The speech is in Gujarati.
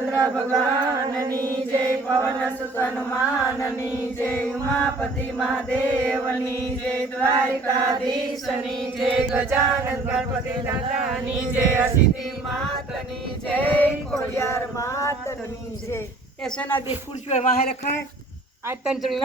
ચંદ્ર ભગવાનની જય, પવન સુત હનુમાનની જય, ઉમાપતિ મહાદેવની જય દ્વારિકાધીશની જય, ગજાનંદ ગણપતિ દાદાની જય, અસિતિ માતની જય, ખોડિયાર માતની જય. એ શેના દે ખુરશીઓ વાહે રખાય આ તંત્રી